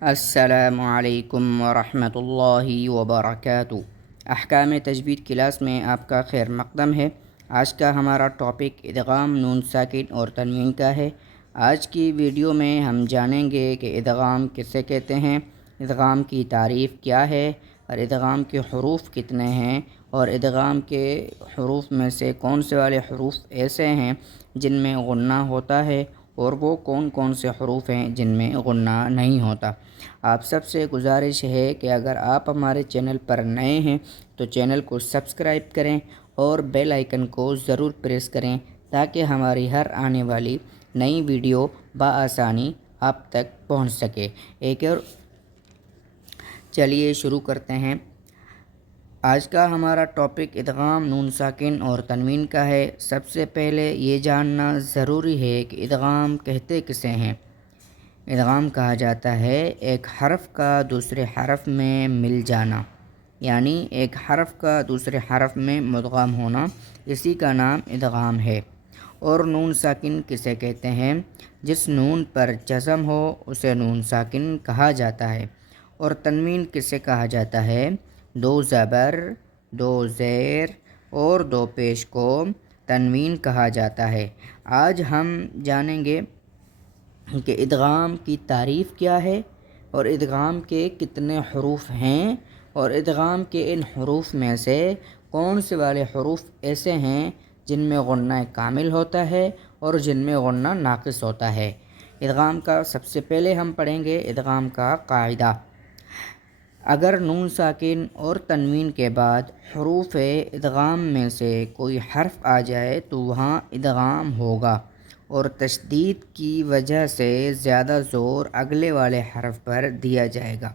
السلام علیکم ورحمۃ اللہ وبرکاتہ۔ احکام تجوید کلاس میں آپ کا خیر مقدم ہے۔ آج کا ہمارا ٹاپک ادغام نون ساکن اور تنوین کا ہے۔ آج کی ویڈیو میں ہم جانیں گے کہ ادغام کسے کہتے ہیں، ادغام کی تعریف کیا ہے، اور ادغام کے حروف کتنے ہیں، اور ادغام کے حروف میں سے کون سے والے حروف ایسے ہیں جن میں غنہ ہوتا ہے، اور وہ کون کون سے حروف ہیں جن میں غنہ نہیں ہوتا۔ آپ سب سے گزارش ہے کہ اگر آپ ہمارے چینل پر نئے ہیں تو چینل کو سبسکرائب کریں اور بیل آئیکن کو ضرور پریس کریں تاکہ ہماری ہر آنے والی نئی ویڈیو بآسانی آپ تک پہنچ سکے۔ چلیے شروع کرتے ہیں۔ آج کا ہمارا ٹاپک ادغام نون ساکن اور تنوین کا ہے۔ سب سے پہلے یہ جاننا ضروری ہے کہ ادغام کہتے کسے ہیں۔ ادغام کہا جاتا ہے ایک حرف کا دوسرے حرف میں مل جانا، یعنی ایک حرف کا دوسرے حرف میں مدغم ہونا، اسی کا نام ادغام ہے۔ اور نون ساکن کسے کہتے ہیں؟ جس نون پر جزم ہو اسے نون ساکن کہا جاتا ہے۔ اور تنوین کسے کہا جاتا ہے؟ دو زبر، دو زیر اور دو پیش کو تنوین کہا جاتا ہے۔ آج ہم جانیں گے کہ ادغام کی تعریف کیا ہے، اور ادغام کے کتنے حروف ہیں، اور ادغام کے ان حروف میں سے کون سے والے حروف ایسے ہیں جن میں غنہ کامل ہوتا ہے اور جن میں غنہ ناقص ہوتا ہے۔ ادغام کا سب سے پہلے ہم پڑھیں گے ادغام کا قاعدہ۔ اگر نون ساکن اور تنوین کے بعد حروف ادغام میں سے کوئی حرف آ جائے تو وہاں ادغام ہوگا، اور تشدید کی وجہ سے زیادہ زور اگلے والے حرف پر دیا جائے گا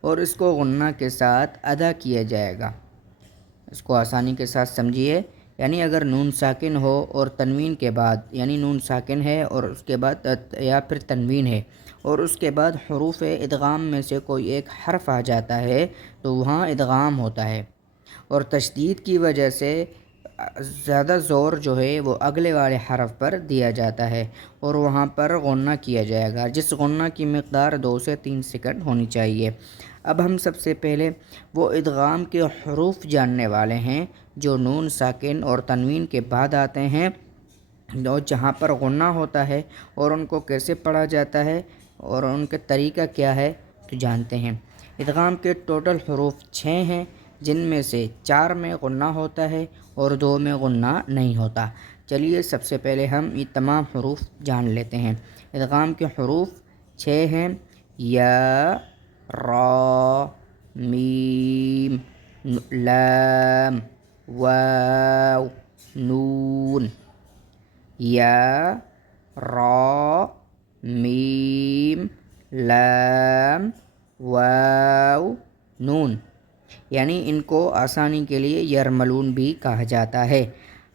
اور اس کو غنہ کے ساتھ ادا کیا جائے گا۔ اس کو آسانی کے ساتھ سمجھیے، یعنی اگر نون ساکن ہو اور تنوین کے بعد، یعنی نون ساکن ہے اور اس کے بعد یا پھر تنوین ہے اور اس کے بعد حروف ادغام میں سے کوئی ایک حرف آ جاتا ہے تو وہاں ادغام ہوتا ہے، اور تشدید کی وجہ سے زیادہ زور جو ہے وہ اگلے والے حرف پر دیا جاتا ہے اور وہاں پر غنہ کیا جائے گا، جس غنہ کی مقدار 2 سے 3 سیکنڈ ہونی چاہیے۔ اب ہم سب سے پہلے وہ ادغام کے حروف جاننے والے ہیں جو نون ساکن اور تنوین کے بعد آتے ہیں، جہاں پر غنہ ہوتا ہے، اور ان کو کیسے پڑھا جاتا ہے اور ان کا طریقہ کیا ہے تو جانتے ہیں۔ ادغام کے ٹوٹل حروف 6 ہیں، جن میں سے 4 میں غنہ ہوتا ہے اور 2 میں غنہ نہیں ہوتا۔ چلیے سب سے پہلے ہم یہ تمام حروف جان لیتے ہیں۔ ادغام کے حروف 6 ہیں: یا، را، میم، لام، واو، نون۔ یا، را، میم، لام، واو، نون، یعنی ان کو آسانی کے لیے یرملون بھی کہا جاتا ہے۔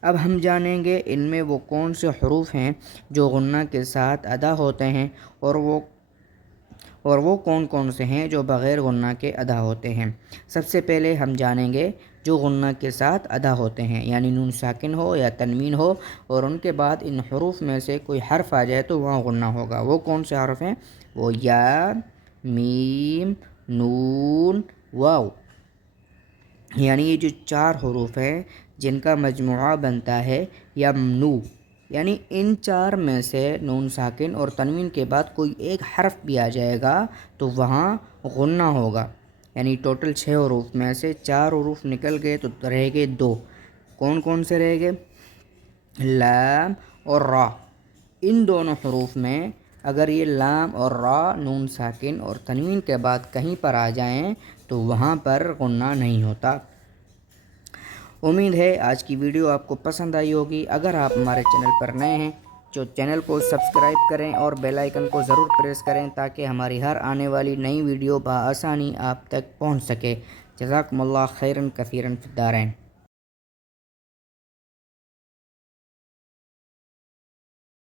اب ہم جانیں گے ان میں وہ کون سے حروف ہیں جو غنہ کے ساتھ ادا ہوتے ہیں، اور وہ کون کون سے ہیں جو بغیر غنہ کے ادا ہوتے ہیں۔ سب سے پہلے ہم جانیں گے جو غنہ کے ساتھ ادا ہوتے ہیں، یعنی نون ساکن ہو یا تنوین ہو اور ان کے بعد ان حروف میں سے کوئی حرف آ جائے تو وہاں غنہ ہوگا۔ وہ کون سے حرف ہیں؟ وہ یا، میم، نون، واو، یعنی یہ جو 4 حروف ہیں جن کا مجموعہ بنتا ہے یمنو، یعنی ان 4 میں سے نون ساکن اور تنوین کے بعد کوئی ایک حرف بھی آ جائے گا تو وہاں غنہ ہوگا، یعنی ٹوٹل 6 حروف میں سے 4 حروف نکل گئے تو رہ گئے 2۔ کون کون سے رہ گئے؟ لام اور را۔ ان دونوں حروف میں اگر یہ لام اور را نون ساکن اور تنوین کے بعد کہیں پر آ جائیں تو وہاں پر غنہ نہیں ہوتا۔ امید ہے آج کی ویڈیو آپ کو پسند آئی ہوگی۔ اگر آپ ہمارے چینل پر نئے ہیں تو چینل کو سبسکرائب کریں اور بیل آئیکن کو ضرور پریس کریں تاکہ ہماری ہر آنے والی نئی ویڈیو بآسانی آپ تک پہنچ سکے۔ جزاکم اللہ خیرا کثیرا فی الدارین۔